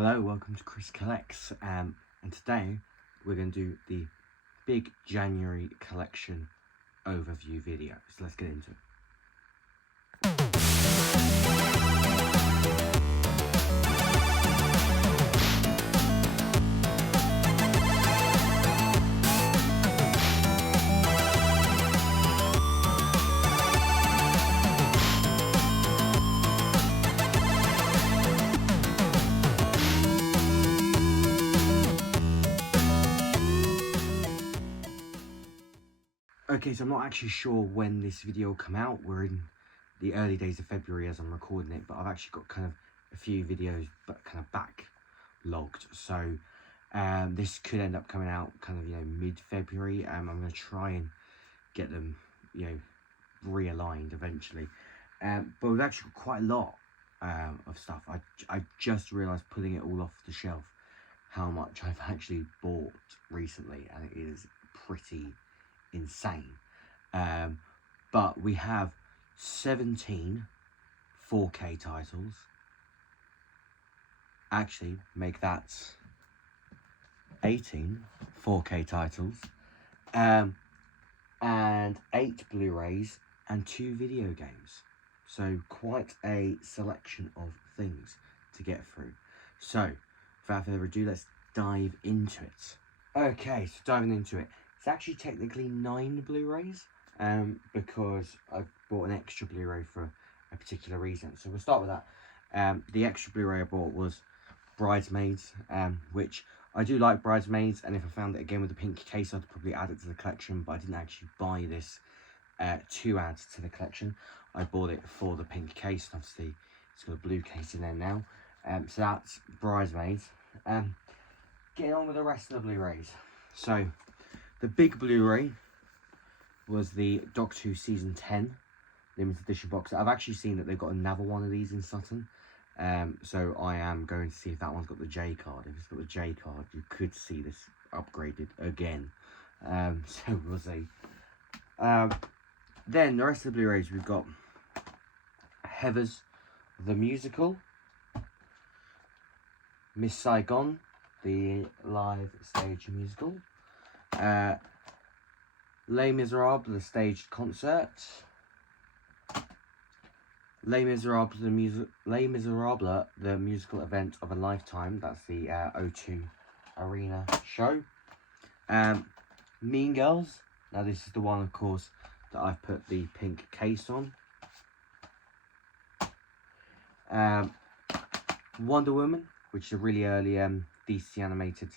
Hello, welcome to Chris Collects, and today we're going to do the big January collection overview video. So let's get into it. Okay, so I'm not actually sure when this video will come out. We're in the early days of February as I'm recording it, but I've actually got kind of a few videos but kind of backlogged. So this could end up coming out kind of, mid-February. I'm going to try and get them, realigned eventually. But we've actually got quite a lot of stuff. I just realised, pulling it all off the shelf, how much I've actually bought recently, and it is pretty insane. But we have 17 4K titles. Actually, make that 18 4K titles, and 8 Blu-rays and 2 video games. So quite a selection of things to get through. So without further ado, let's dive into it. Okay, so diving into it. It's actually technically 9 Blu-rays, because I bought an extra Blu-ray for a particular reason. So we'll start with that. The extra Blu-ray I bought was Bridesmaids, which I do like Bridesmaids, and if I found it again with the pink case, I'd probably add it to the collection, but I didn't actually buy this to add to the collection. I bought it for the pink case, and obviously it's got a blue case in there now. So that's Bridesmaids. Getting on with the rest of the Blu-rays. So the big Blu-ray was the Doctor Who Season 10 limited edition box. I've actually seen that they've got another one of these in Sutton. So I am going to see if that one's got the J card. If it's got the J card, you could see this upgraded again. So we'll see. Then the rest of the Blu-rays, we've got Heathers the Musical, Miss Saigon, the live stage musical, Les Miserables, the staged concert, Les Miserables, the musical event of a lifetime. That's the O2 Arena show. Mean Girls. Now this is the one, of course, that I've put the pink case on. Wonder Woman, which is a really early DC animated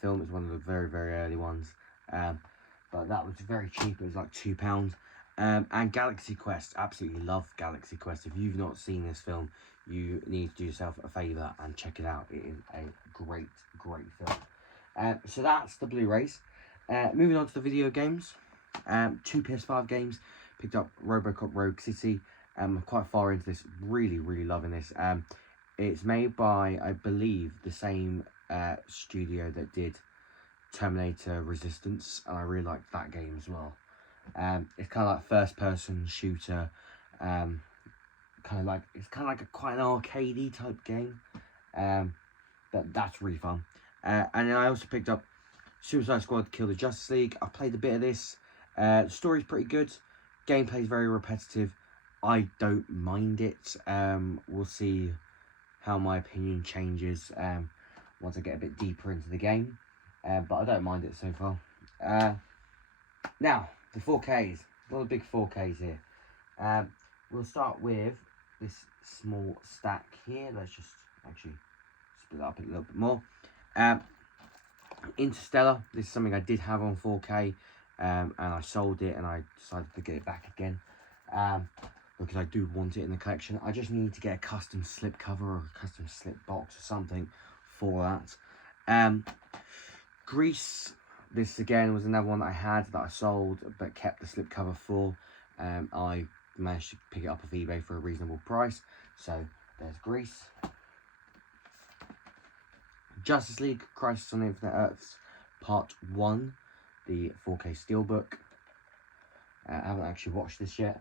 film. It's one of the very, very early ones. But that was very cheap. It was like £2. And Galaxy Quest. Absolutely love Galaxy Quest. If you've not seen this film, you need to do yourself a favour and check it out. It is a great, great film. So that's the Blu-rays. Moving on to the video games. 2 PS5 games. Picked up Robocop Rogue City. I'm quite far into this. Really, really loving this. It's made by, I believe, the same studio that did Terminator Resistance, and I really liked that game as well. It's kind of like first-person shooter. It's kind of like quite an arcadey type game. But that's really fun. And then I also picked up Suicide Squad: Kill the Justice League. I've played a bit of this. The story's pretty good. Gameplay's very repetitive. I don't mind it. We'll see how my opinion changes once I get a bit deeper into the game. But I don't mind it so far. Now, the 4Ks. A lot of big 4Ks here. We'll start with this small stack here. Let's just actually split it up a little bit more. Interstellar. This is something I did have on 4K. And I sold it, and I decided to get it back again. Because I do want it in the collection. I just need to get a custom slip cover or a custom slip box or something for that. Grease. This again was another one that I had that I sold but kept the slip cover for. I managed to pick it up off eBay for a reasonable price. So there's Grease. Justice League Crisis on Infinite Earths Part 1, the 4K Steelbook. I haven't actually watched this yet.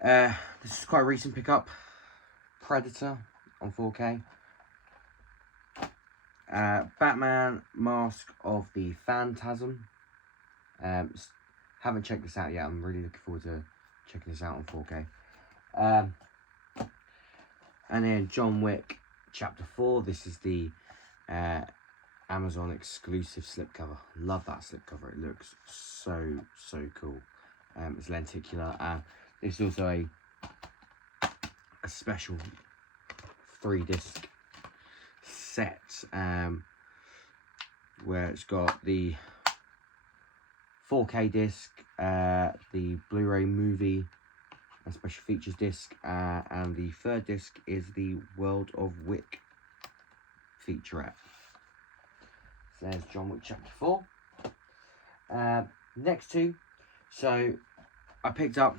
This is quite a recent pickup. Predator. on 4K. Batman Mask of the Phantasm. Haven't checked this out yet. I'm really looking forward to checking this out on 4K. And then John Wick Chapter 4. This is the Amazon exclusive slipcover. Love that slipcover. It looks so cool. It's lenticular. It's also a special 3-disc set where it's got the 4K disc, the Blu-ray movie and special features disc, and the 3rd disc is the World of Wick featurette. So there's John Wick Chapter 4. Next two, so I picked up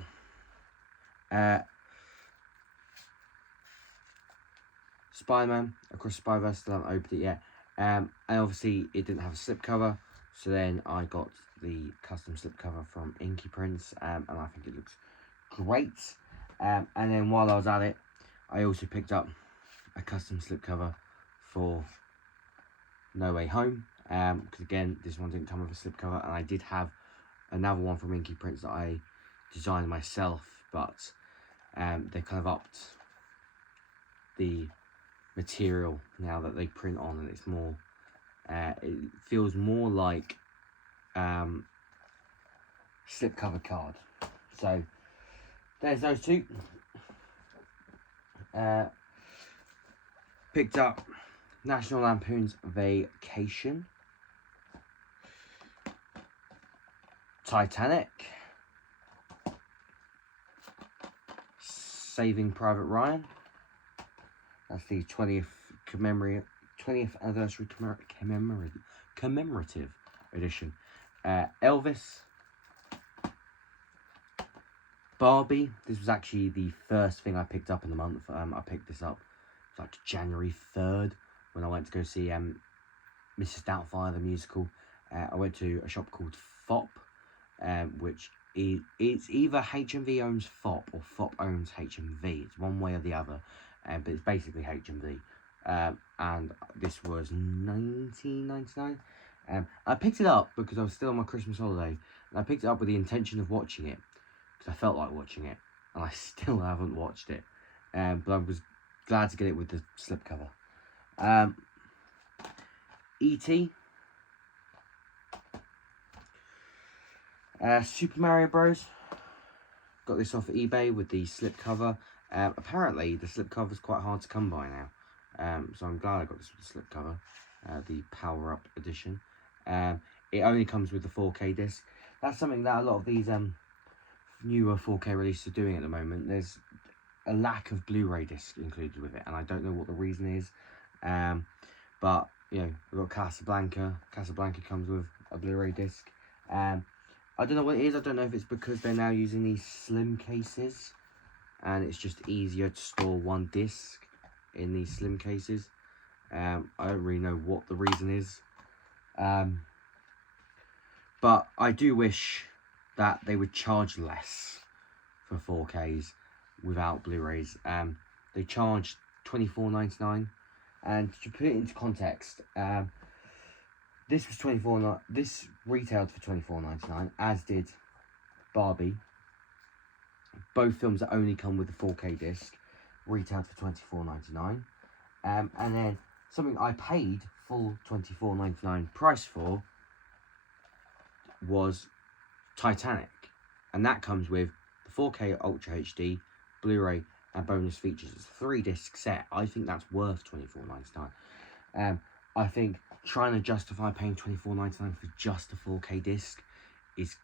Spider-Man Across the Spider-Verse. Still haven't opened it yet, and obviously it didn't have a slipcover, so then I got the custom slipcover from Inky Prints, and I think it looks great. And then while I was at it, I also picked up a custom slipcover for No Way Home, because again, this one didn't come with a slipcover, and I did have another one from Inky Prints that I designed myself, but they kind of upped the material now that they print on, and it's more it feels more like slipcover card. So there's those two. Picked up National Lampoon's Vacation, Titanic, Saving Private Ryan. That's the 20th anniversary commemorative edition. Elvis, Barbie. This was actually the first thing I picked up in the month. I picked this up like January 3rd when I went to go see Mrs. Doubtfire the musical. I went to a shop called FOP, which it's either HMV owns FOP or FOP owns HMV. It's one way or the other, but it's basically HMV. And this was $19.99. I picked it up because I was still on my Christmas holiday, and I picked it up with the intention of watching it because I felt like watching it, and I still haven't watched it. But I was glad to get it with the slipcover. E.T. Super Mario Bros. Got this off eBay with the slipcover. Apparently, the slipcover is quite hard to come by now. So I'm glad I got this with the slipcover, the Power Up edition. It only comes with the 4K disc. That's something that a lot of these newer 4K releases are doing at the moment. There's a lack of Blu-ray disc included with it, and I don't know what the reason is. But you know, we've got Casablanca. Casablanca comes with a Blu-ray disc. I don't know what it is. I don't know if it's because they're now using these slim cases, and it's just easier to store one disc in these slim cases. I don't really know what the reason is. But I do wish that they would charge less for 4Ks without Blu-rays. They charge $24.99, and to put it into context, this retailed for $24.99, as did Barbie. Both films that only come with the 4K disc retailed for $24.99. And then something I paid full $24.99 price for was Titanic, and that comes with the 4K Ultra HD, Blu-ray, and bonus features. It's a 3-disc set. I think that's worth $24.99. I think trying to justify paying $24.99 for just a 4K disc is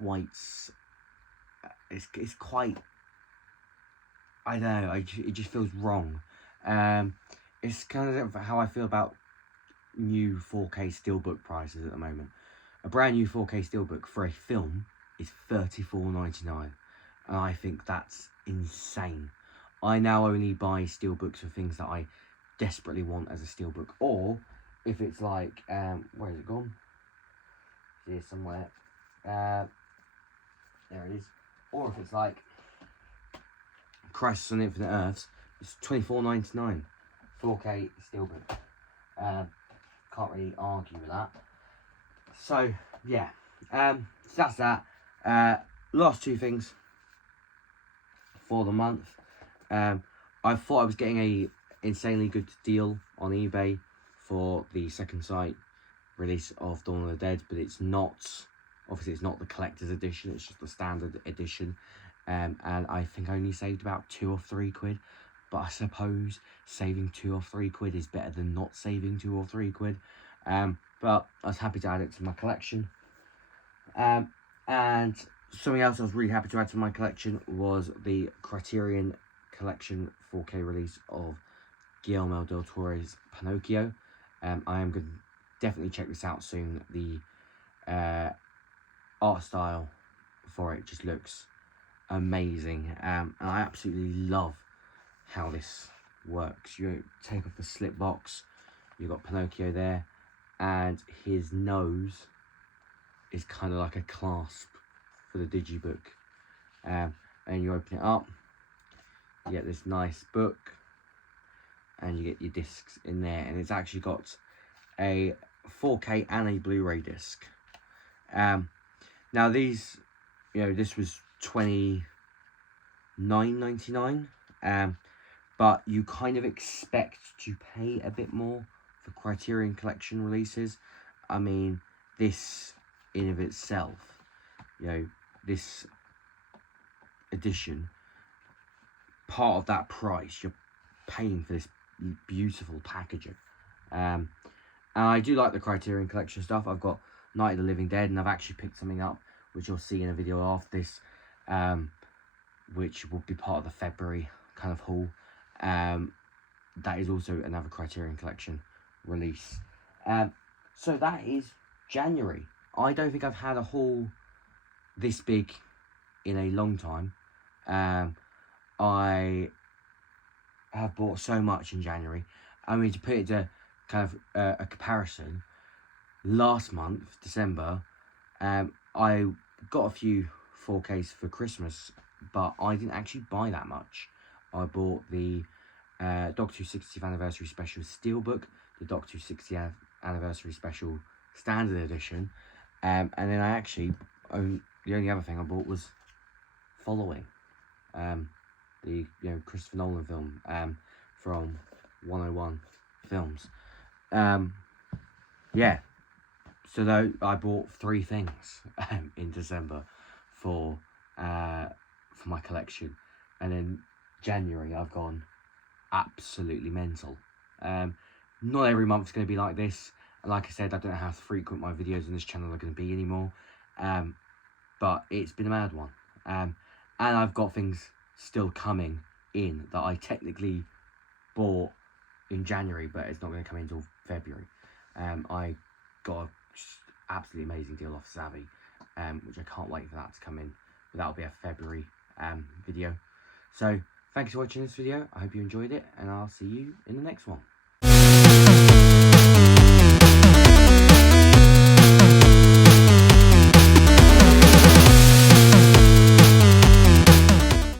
quite. It's quite. I don't know. It just feels wrong. It's kind of how I feel about new 4K steelbook prices at the moment. A brand new 4K steelbook for a film is $34.99, and I think that's insane. I now only buy steelbooks for things that I desperately want as a steelbook, or if it's like where is it gone? It's here somewhere. There it is. Or if it's like Crisis on Infinite Earths, It's $24.99, 4K steelbook. Can't really argue with that. So yeah, so that's that. Last two things for the month. I thought I was getting a insanely good deal on eBay for the second sight release of Dawn of the Dead, but it's not. Obviously, it's not the collector's edition. It's just the standard edition, and I think I only saved about £2 or £3. But I suppose saving £2 or £3 is better than not saving £2 or £3. But I was happy to add it to my collection. And something else I was really happy to add to my collection was the Criterion Collection 4K release of Guillermo del Toro's Pinocchio. I am going to definitely check this out soon. The art style for it just looks amazing, and I absolutely love how this works. You take off the slip box, you've got Pinocchio there, and his nose is kind of like a clasp for the digibook, and you open it up, you get this nice book, and you get your discs in there, and it's actually got a 4K and a Blu-ray disc. Now these, this was $29.99, but you kind of expect to pay a bit more for Criterion Collection releases. I mean, this in of itself, this edition, part of that price, you're paying for this beautiful packaging. And I do like the Criterion Collection stuff. I've got Night of the Living Dead, and I've actually picked something up which you'll see in a video after this, which will be part of the February kind of haul. That is also another Criterion Collection release. So that is January. I don't think I've had a haul this big in a long time. I have bought so much in January. I mean, to put it to kind of a comparison, last month, December, I got a few 4Ks for Christmas, but I didn't actually buy that much. I bought the Doctor Who 60th Anniversary Special Steelbook, the Doctor Who 60th Anniversary Special Standard Edition, and then I actually, the only other thing I bought was Following, the Christopher Nolan film from 101 Films. Yeah, so though I bought 3 things in December for my collection, and in January I've gone absolutely mental. Not every month's going to be like this. Like I said, I don't know how frequent my videos on this channel are going to be anymore, but it's been a mad one. And I've got things still coming in that I technically bought in January, but it's not going to come in until February. I got an absolutely amazing deal off Savvy, which I can't wait for that to come in, but that'll be a February video. So thanks for watching this video. I hope you enjoyed it, and I'll see you in the next one.